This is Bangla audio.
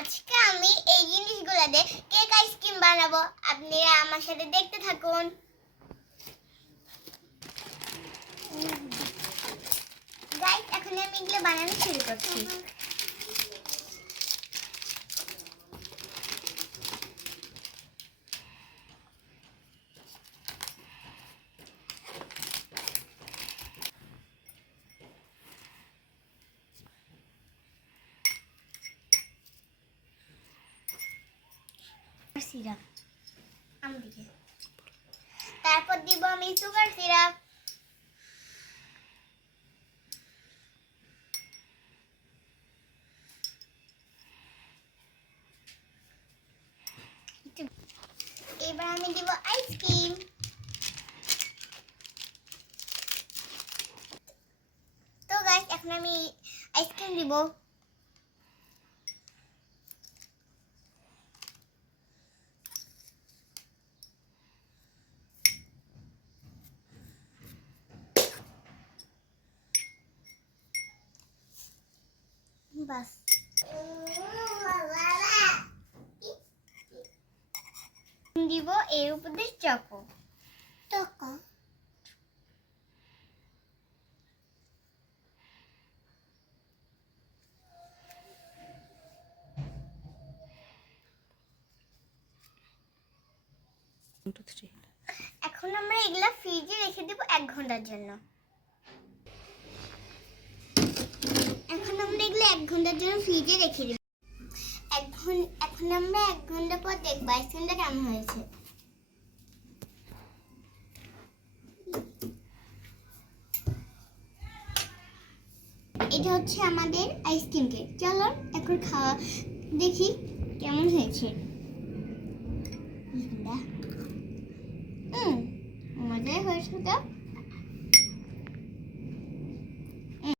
আজকে আমি এই জিনিসগুলো দিয়ে কেক আইসক্রিম বানাবো। আপনারা আমার সাথে দেখতে থাকুন। গাইস, এখন আমি এগুলো বানানো শুরু করছি। সিরাপ আমদিকে, তারপর দিব আমি সুগার সিরাপ, এবার আমি দিব আইসক্রিম। তো গাইস, এখন আমি আইসক্রিম দিব। বাস দিব এর উপর দিয়ে চকো। এখন আমরা এগুলা ফ্রিজে রেখে দেব 1 ঘন্টার জন্য। এখন আমরা এগুলো 1 ঘন্টার জন্য ফ্রিজে রেখে দেব। এখন আমরা 1 ঘন্টা পর দেখব আইসক্রিমটা কেমন হয়েছে। এটা হচ্ছে আমাদের আইসক্রিম কেক। চলো এখন খাওয়া দেখি কেমন হয়েছে। মজাই হয়েছে তো।